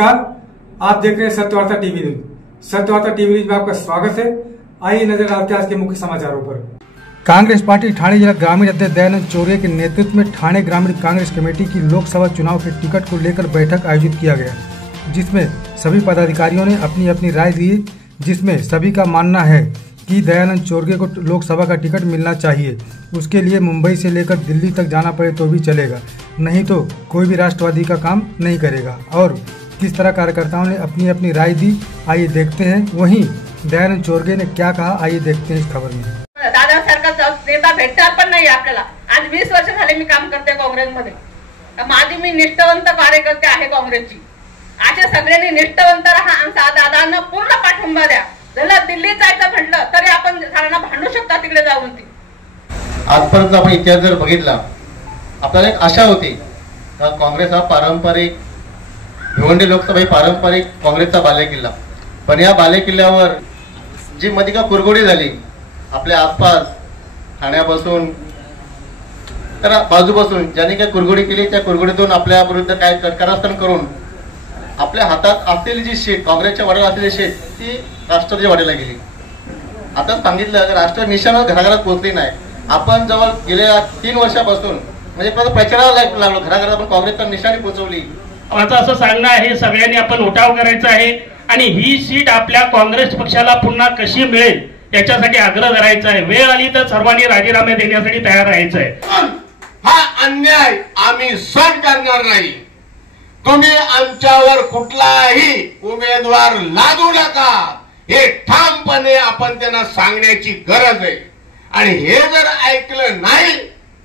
नमस्कार, आप देख रहे हैं Satyavarta TV news. Satyavarta TV news में आपका स्वागत है। आइए नजर डालते हैं आज के मुख्य समाचारों पर। कांग्रेस पार्टी ठाणे जिला ग्रामीण अध्यक्ष दयानंद चौरगे के नेतृत्व में ठाणे ग्रामीण कांग्रेस कमेटी की लोकसभा चुनाव के टिकट को लेकर बैठक आयोजित किया गया, जिसमें सभी पदाधिकारियों ने अपनी अपनी राय दी, जिसमें सभी का मानना है कि दयानंद चौरगे को लोकसभा का टिकट मिलना चाहिए। उसके लिए मुंबई से लेकर दिल्ली तक जाना पड़े तो भी चलेगा, नहीं तो कोई भी राष्ट्रवादी का काम नहीं करेगा। और किस तरह कार्यकर्ताओं ने अपनी अपनी राय दी, आइए देखते हैं। वहीं दयानंद चौरगे ने क्या कहा, आइए देखते हैं इस खबर में। दादा सारखा नेता भेटणार पण नाही आपल्याला। आज 20 वर्ष झाले मी काम करते काँग्रेसमध्ये। माझी मी निष्ठावंत कार्यकर्ते आहे काँग्रेसची। अशा सगळ्यांनी निष्ठावंत राहा आणि दादांना पूर्ण पाठिंबा द्या। जर दिल्लीत जायचं म्हटलं तरी आपण सगळ्यांना भांडू शकता तिकडे जाऊन। ती आजपर्यंत आपण इतिहास जर बघितला, आपल्याला एक आशा होती का काँग्रेस हा पारंपरिक भिवंडी लोकसभा पारंपरिक काँग्रेसचा बालेकिल्ला, पण या बालेकिल्ल्यावर जी मधिका कुरघोडी झाली आपल्या आसपास ठाण्यापासून तर बाजूपासून ज्यांनी काय कुरघोडी केली, त्या कुरघोडीतून आपल्या विरुद्ध काय कारस्थान करून आपल्या हातात असलेली जी शीट, काँग्रेसच्या वाड्याला असलेली शीट, ती राष्ट्रवादीच्या वाड्याला गेली। आता सांगितलं राष्ट्र निशाणा घराघरात पोहोचली नाही। आपण जवळ गेल्या 3 वर्षापासून म्हणजे प्रचाराला लागलो, घराघरात आपण काँग्रेसच्या निशाणी पोहोचवली। आता असं सांगणं आहे, सगळ्यांनी आपण उठाव करायचा आहे आणि ही सीट आपल्या काँग्रेस पक्षाला पुन्हा कशी मिळेल याच्यासाठी आग्रह करायचा आहे। वेळ आली तर सर्वांनी राजीनामे देण्यासाठी तयार राहायचं आहे। हा अन्याय आम्ही सहन करणार नाही। तुम्ही आमच्यावर कुठलाही उमेदवार लादू नका, हे ठामपणे आपण त्यांना सांगण्याची गरज आहे। आणि हे जर ऐकलं नाही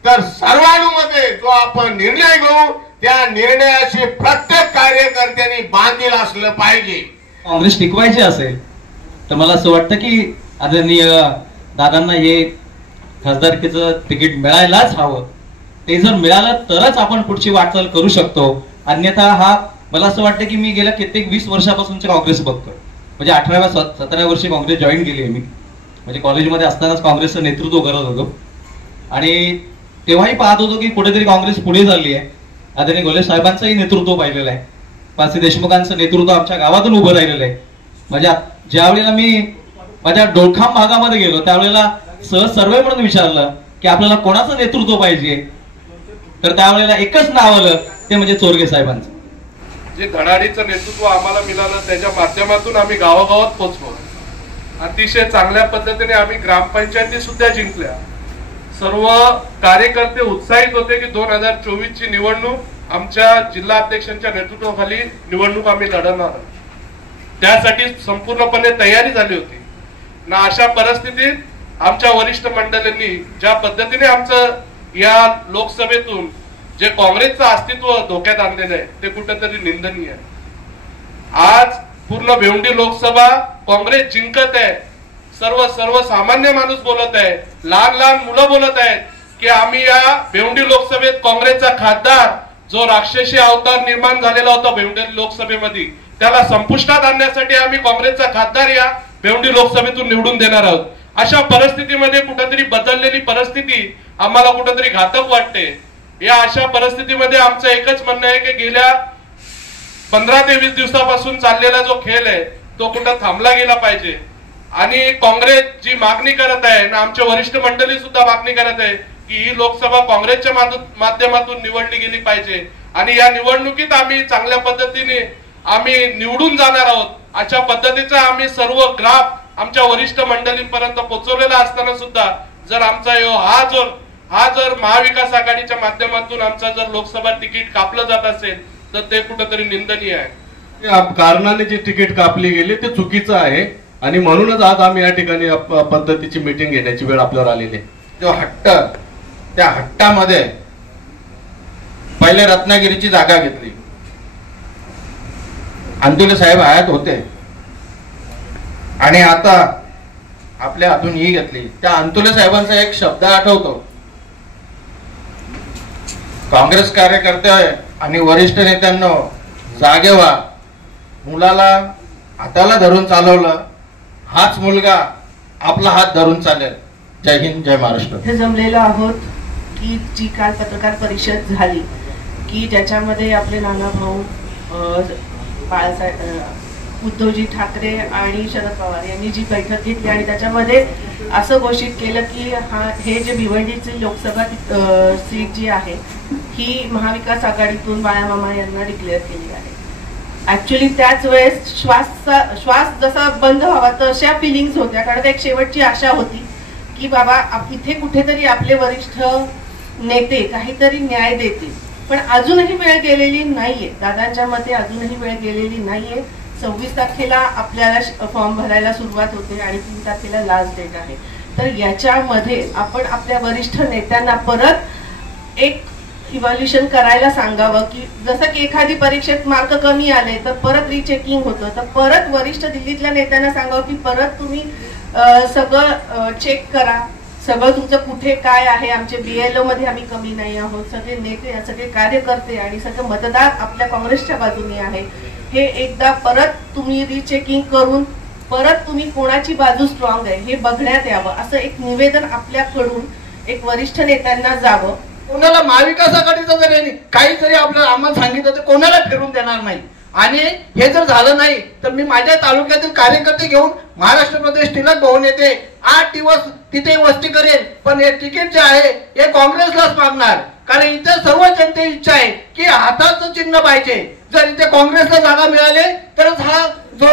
तर सर्वानुमते जो आपण निर्णय घेऊ त्या निर्णयाशी प्रत्येक कार्यकर्त्यांनी बांधील असलं पाहिजे। काँग्रेस टिकवायची असेल तर मला असं वाटतं की आदरणीय दादांना हे खासदारकीचं तिकीट मिळायलाच हवं। ते जर मिळालं तरच आपण पुढची वाटचाल करू शकतो, अन्यथा हा मला असं वाटतं की मी गेल्या कित्येक 20 वर्षापासूनचे काँग्रेस बघतोय। म्हणजे 18व्या 17व्या वर्षी काँग्रेस जॉईन केली आहे मी, म्हणजे कॉलेजमध्ये असतानाच काँग्रेसचं नेतृत्व करत होतो आणि तेव्हाही पाहत होतो की कुठेतरी काँग्रेस पुढे चालली आहे। आदरणीय घोले साहेबांचंही नेतृत्व पाहिलेलं आहे, पारसी देशमुखांचं नेतृत्व आमच्या गावातून उभं राहिलेलं आहे। म्हणजे ज्या वेळेला मी माझ्या डोळखाम भागामध्ये गेलो त्यावेळेला सहज सर्वे म्हणून विचारलं की आपल्याला कोणाचं नेतृत्व पाहिजे, तर त्यावेळेला एकच नाव आलं, ते म्हणजे चौरगे साहेबांचं। जे धडाडीचं नेतृत्व आम्हाला मिळालं त्याच्या माध्यमातून आम्ही गावागावात पोहोचलो। अतिशय चांगल्या पद्धतीने आम्ही ग्रामपंचायती सुद्धा जिंकल्या। सर्व कार्यकर्ते उत्साहित होते की 2024 ची निवडणूक आमच्या जिल्हा अध्यक्षांच्या नेतृत्वाखाली निवडणूक आम्ही लढवणार, त्यासाठी संपूर्णपणे तयारी झाली होती ना। अशा परिस्थितीत आमच्या वरिष्ठ मंडळींनी ज्या पद्धतीने आमचं या लोकसभेतून जे काँग्रेसचं अस्तित्व धोक्यात आणलेलं आहे ते कुठेतरी निंदनीय आहे। आज पूर्ण भिवंडी लोकसभा काँग्रेस जिंकत आहे। सर्वसामान्य माणूस बोलत आहे, लहान मुलं बोलत आहेत की आम्ही या भिवंडी लोकसभेत काँग्रेसचा खासदार जो राक्षसी अवतार निर्माण झालेला होता भिवंडी लोकसभेमध्ये, त्याला संपुष्टात आणण्यासाठी आम्ही काँग्रेसचा खासदार या भिवंडी लोकसभेतून निवडून देणार आहोत। अशा परिस्थितीमध्ये कुठेतरी बदललेली परिस्थिती आम्हाला कुठेतरी घातक वाटते। या अशा परिस्थितीमध्ये आमचं एकच म्हणणं आहे की गेल्या 15 ते 20 दिवसापासून चाललेला जो खेळ आहे तो कुठं थांबला गेला पाहिजे। आणि काँग्रेस जी मागणी करत आहे ना, आमचे वरिष्ठ मंडळी सुद्धा मागणी करत आहे की ही लोकसभा काँग्रेसच्या माध्यमातून निवडली गेली पाहिजे आणि या निवडणुकीत आम्ही चांगल्या पद्धतीने आम्ही निवडून जाणार आहोत। अशा पद्धतीचा आम्ही सर्व ग्राफ आमच्या वरिष्ठ मंडळींपर्यंत पोहोचवलेला असताना सुद्धा जर आमचा हा जर महाविकास आघाडीच्या माध्यमातून आमचा जर लोकसभा तिकीट कापलं जात असेल तर ते कुठेतरी निंदनीय आहे। कारणाने जी तिकीट कापली गेली ते चुकीचं आहे आणि म्हणूनच आज आम्ही या ठिकाणी पद्धतीची मीटिंग घेण्याची वेळ आपल्यावर आलेली आहे। जो हट्ट, त्या हट्टामध्ये पहिले रत्नागिरीची जागा घेतली, अंतुले साहेब हयात होते आणि आता आपल्या हातून ही घेतली। त्या अंतुले साहेबांचा एक शब्द आठवतो, काँग्रेस कार्यकर्ते आणि वरिष्ठ नेत्यांना जागे व्हा, मुलाला हाताला धरून चालवलं, हाच मुलगा आपला हात धरून चालेल। जय हिंद, जय महाराष्ट्र। हे जमलेलो आहोत की जी काल पत्रकार परिषद झाली की ज्याच्यामध्ये आपले नाना भाऊ उद्धवजी ठाकरे आणि शरद पवार यांनी जी बैठक घेतली आणि त्याच्यामध्ये असं घोषित केलं की हे जे भिवंडीची लोकसभा सीट जी आहे ही महाविकास आघाडीतून बाळामामा यांना डिक्लेअर केली आहे. ऍक्च्युली त्याच वेळेस श्वास जसा बंद व्हावा तशा फिलिंग्स होत्या, कारण एक शेवटची आशा होती की बाबा इथे कुठेतरी आपले वरिष्ठ नेते काहीतरी न्याय देतील. पण अजूनही वेळ गेलेली नाहीये, दादांच्या मते अजूनही वेळ गेलेली नाहीये. 26 तारखेला आपल्याला फॉर्म भरायला सुरुवात होते आणि 3 तारखेला लास्ट डेट आहे. तर याच्यामध्ये आपण आपल्या वरिष्ठ नेत्यांना परत एक इव्हॅल्युएशन करायला सांगावं की जसं की एखादी परीक्षेत मार्क कमी आले तर परत रिचेकिंग होतं, तर परत वरिष्ठ दिल्लीतल्या नेत्यांना सांगावं की परत तुम्ही सगळं चेक करा, सगळं तुमचं कुठे काय आहे. आमचे BLO मध्ये आम्ही कमी नाही आहोत, सगळे नेते सगळे कार्यकर्ते आणि सगळे मतदार आपल्या काँग्रेसच्या बाजूने आहे. हे एकदा परत तुम्ही रिचेकिंग करून परत तुम्ही कोणाची बाजू स्ट्रॉंग आहे हे बघण्यात यावं, असं एक निवेदन आपल्याकडून एक वरिष्ठ नेत्यांना जावं. कोणाला महाविकास आघाडीचं जरी काही जरी आपल्याला आम्हाला सांगितलं तर कोणाला फिरून देणार नाही. आणि हे जर झालं नाही तर मी माझ्या तालुक्यातील कार्यकर्ते घेऊन महाराष्ट्र प्रदेश टिळक भवन येथे 8 दिवस तिथे वस्ती करेल, पण हे तिकीट जे आहे हे काँग्रेसलाच मागणार. कारण इथे सर्व जनतेची इच्छा आहे की हाताचं चिन्ह पाहिजे. जर इथे काँग्रेसला जागा मिळाली तरच हा जो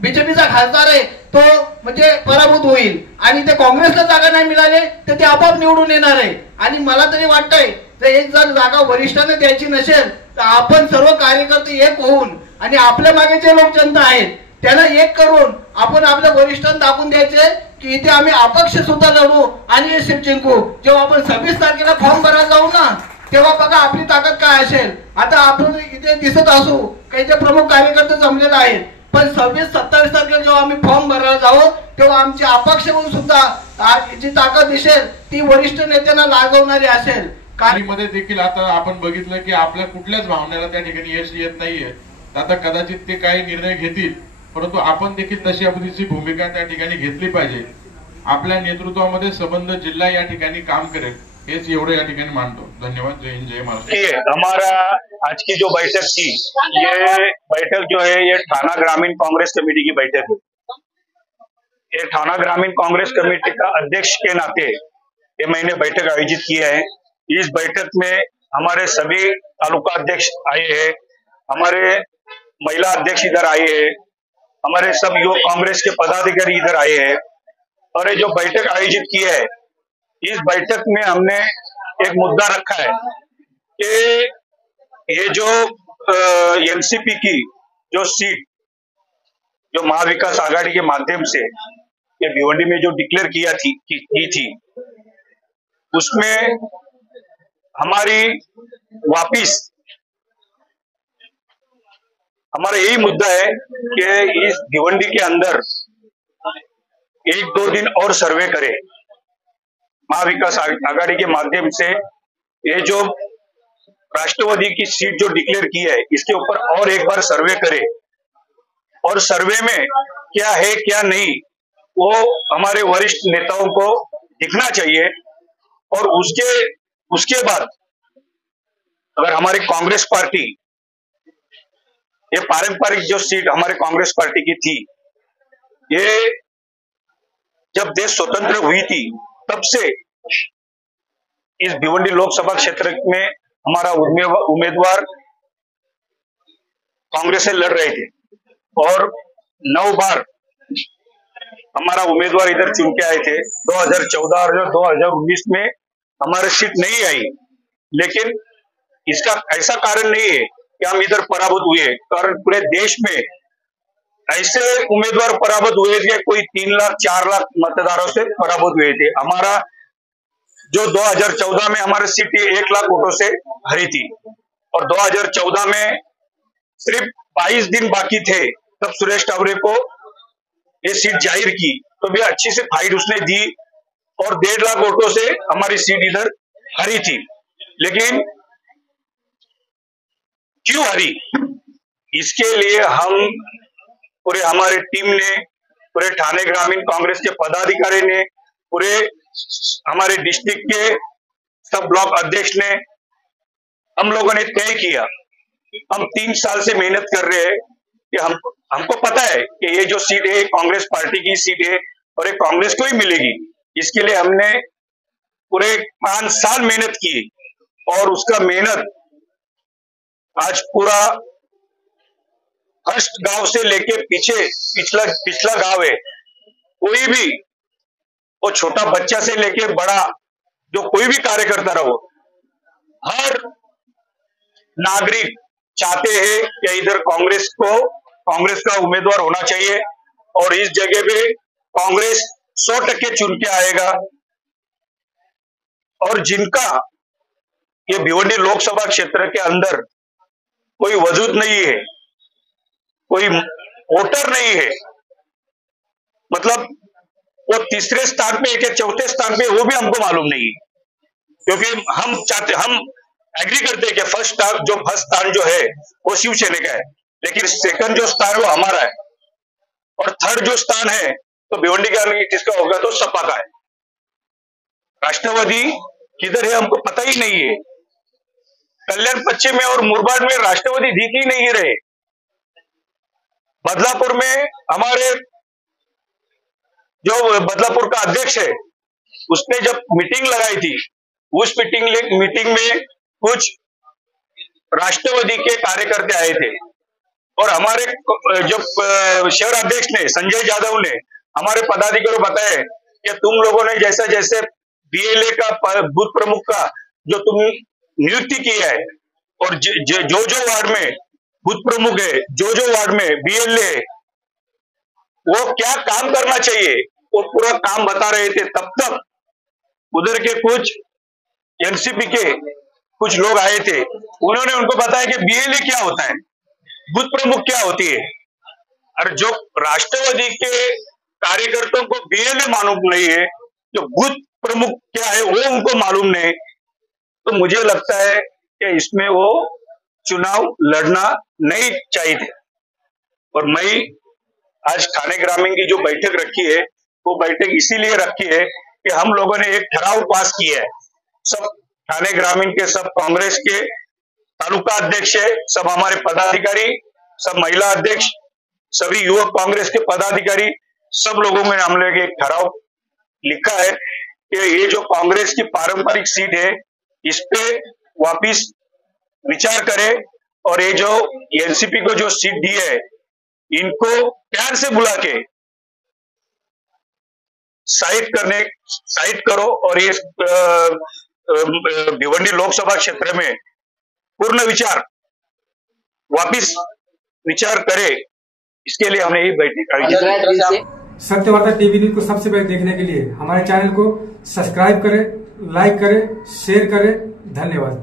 बीजेपीचा खासदार आहे तो म्हणजे पराभूत होईल, आणि ते काँग्रेसला जागा नाही मिळाले तर ते आपोआप निवडून येणार आहे. आणि मला तरी वाटतंय जर एक जर जागा वरिष्ठांना द्यायची नसेल तर आपण सर्व कार्यकर्ते एक होऊन आणि आपल्या मागे जे लोक जनता आहेत त्यांना एक करून आपण आपल्या वरिष्ठांना दाखवून द्यायचे की इथे आम्ही अपक्ष सुद्धा लढू आणि हे सीट जिंकू. जेव्हा आपण 26 तारखेला फॉर्म भरायला जाऊ ना तेव्हा बघा आपली ताकद काय असेल. आता आपण इथे दिसत असू काही जे प्रमुख कार्यकर्ते जमलेले आहेत, पण 26-27 तारखेला जेव्हा आम्ही फॉर्म भरायला जाऊ तेव्हा आमची अपक्ष म्हणून सुद्धा जी ताकद दिसेल ती वरिष्ठ नेत्यांना लागवणारी असेल. मध्ये देखील आता आपण बघितलं की आपल्या कुठल्याच भावनेला त्या ठिकाणी यश येत नाहीये. आता कदाचित ते काही निर्णय घेतील, परंतु आपण देखील तशी आपली भूमिका त्या ठिकाणी घेतली पाहिजे. आपल्या नेतृत्वामध्ये संबंध जिल्हा या ठिकाणी काम करेल हेच एवढं या ठिकाणी मानतो. धन्यवाद. जय हिंद, जय महाराष्ट्र. हमारा आज की जो बैठक थी, ये बैठक जो है ये थाना ग्रामीण कांग्रेस कमेटी की बैठक है. ये थाना ग्रामीण कांग्रेस कमेटी का अध्यक्ष के नाते ये मैंने बैठक आयोजित किया है. इस बैठक में हमारे सभी तालुका अध्यक्ष आए हैं, हमारे महिला अध्यक्ष इधर आए हैं, हमारे सब युवक कांग्रेस के पदाधिकारी इधर आए हैं. और ये जो बैठक आयोजित की है इस बैठक में हमने एक मुद्दा रखा है कि ये जो एनसीपी की जो सीट जो महाविकास आघाड़ी के माध्यम से ये भिवंडी में जो डिक्लेयर की थी उसमें हमारी वापिस हमारा यही मुद्दा है कि इस भिवंडी के अंदर 1-2 दिन और सर्वे करे महाविकास आघाड़ी के माध्यम से. ये जो राष्ट्रवादी की सीट जो डिक्लेयर की है इसके ऊपर और एक बार सर्वे करे और सर्वे में क्या है क्या नहीं वो हमारे वरिष्ठ नेताओं को दिखना चाहिए. और उसके बाद अगर हमारी कांग्रेस पार्टी ये पारंपरिक जो सीट हमारे कांग्रेस पार्टी की थी, ये जब देश स्वतंत्र हुई थी तब से इस भिवंडी लोकसभा क्षेत्र में हमारा उम्मीदवार कांग्रेस से लड़ रहे थे और 9 बार हमारा उम्मीदवार इधर चुन के आए थे. 2014 और 2019 में हमारी सीट नहीं आई, लेकिन इसका ऐसा कारण नहीं है कि हम इधर पराभूत हुए, कारण पूरे देश में ऐसे उम्मीदवार पराभूत हुए थे, कोई 3 लाख 4 लाख मतदारों से पराभूत हुए थे. हमारा जो 2014 में हमारी सीट 1 लाख वोटों से हरी थी और 2014 में सिर्फ 22 दिन बाकी थे तब सुरेश टावरे को ये सीट जाहिर की, तो भी अच्छी से फाइट उसने दी और 1.5 लाख वोटों से हमारी सीट इधर हरी थी. लेकिन क्यों हरी, इसके लिए हम पूरे हमारे टीम ने, पूरे ठाणे ग्रामीण कांग्रेस के पदाधिकारी ने, पूरे हमारे डिस्ट्रिक्ट के सब ब्लॉक अध्यक्ष ने, हम लोगों ने तय किया हम 3 साल से मेहनत कर रहे हैं कि हमको पता है कि ये जो सीट है कांग्रेस पार्टी की सीट है और ये कांग्रेस को ही मिलेगी। इसके लिए हमने पूरे 5 साल मेहनत की और उसका मेहनत आज पूरा फर्स्ट गांव से लेके पिछला गांव है, कोई भी वो छोटा बच्चा से लेके बड़ा जो कोई भी कार्यकर्ता रहो, हर नागरिक चाहते हैं कि इधर कांग्रेस का उम्मीदवार होना चाहिए और इस जगह पे कांग्रेस 100% चुन के आएगा। और जिनका ये भिवंडी लोकसभा क्षेत्र के अंदर कोई वजूद नहीं है, कोई वोटर नहीं है, मतलब वो तीसरे स्थान पे या चौथे स्थान पे, वो भी हमको मालूम नहीं है, क्योंकि हम एग्री करते हैं कि फर्स्ट स्थान जो है वो शिवसेना का है, लेकिन सेकंड जो स्थान है वो हमारा है और थर्ड जो स्थान है तो भिवंडी का किसका होगा, तो सपा का है। राष्ट्रवादी किधर है हमको पता ही नहीं है। कल्याण पश्चिम में और मुरबाड में राष्ट्रवादी दिख ही नहीं रहे। बदलापुर में हमारे जो बदलापुर का अध्यक्ष है उसने जब मीटिंग लगाई थी, उस मीटिंग में कुछ राष्ट्रवादी के कार्यकर्ता आए थे और हमारे जो शहर अध्यक्ष ने संजय यादव ने हमारे पदाधिकारियों को बताया कि तुम लोगों ने जैसे बीएलए का बूथ प्रमुख का जो तुम नियुक्ति किया है और जो वार्ड में बूथ प्रमुख है, जो वार्ड में बीएलए है, वो क्या काम करना चाहिए वो पूरा काम बता रहे थे। तब तक उधर के कुछ एनसीपी के कुछ लोग आए थे, उन्होंने उनको बताया कि बीएलए क्या होता है, बूथ प्रमुख क्या होती है। और जो राष्ट्रवादी के कार्यकर्ताओं को बीएलए मालूम नहीं है, जो बूथ प्रमुख क्या है वो उनको मालूम नहीं, तो मुझे लगता है कि इसमें वो चुनाव लड़ना नहीं चाहिए थे। और मैं आज ठाणे ग्रामीण की जो बैठक रखी है वो बैठक इसीलिए रखी है कि हम लोगों ने एक ठराव पास किया है, सब ठाणे ग्रामीण के सब कांग्रेस के तालुका अध्यक्ष है, सब हमारे पदाधिकारी, सब महिला अध्यक्ष, सभी युवक कांग्रेस के पदाधिकारी, सब लोगों में हम लोग एक ठराव लिखा है कि ये जो कांग्रेस की पारंपरिक सीट है इस पे वापिस विचार करे और ये जो एनसीपी को जो सीट दी है इनको प्यार से बुला के साइड करो और ये भिवंडी लोकसभा क्षेत्र में पूर्ण वापिस विचार करे, इसके लिए हमने ये बैठक आयोजित। सत्यवार्ता टीवी न्यूज को सबसे पहले देखने के लिए हमारे चैनल को सब्सक्राइब करें, लाइक करें, शेयर करें। धन्यवाद।